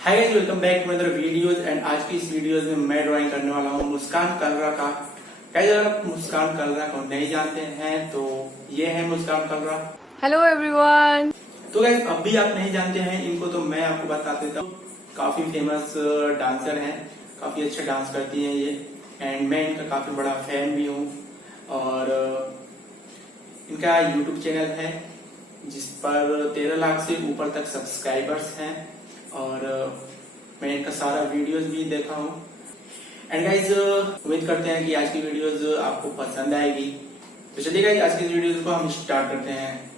Hi guys, welcome back to other videos. And आज की इस वीडियोस में मैं ड्राइंग करने वाला हूँ मुस्कान कलरा का। गाइस, अगर आप मुस्कान कलरा को नहीं जानते हैं तो ये है मुस्कान कलरा। Hello everyone. तो गाइस, अब भी आप नहीं जानते हैं इनको तो मैं आपको बता देता हूँ। काफी फेमस डांसर हैं, काफी अच्छा डांस करती हैं ये। एंड मैं इनका काफी बड़ा फैन भी हूँ। और इनका यूट्यूब चैनल है जिस पर 13 लाख से ऊपर तक सब्सक्राइबर्स हैं। और मैं इनका सारा वीडियोस भी देखा हूँ। एंड गाइज, उम्मीद करते हैं कि आज की वीडियोस आपको पसंद आएगी। तो चलिए गाइज, आज की वीडियोस को हम स्टार्ट करते हैं।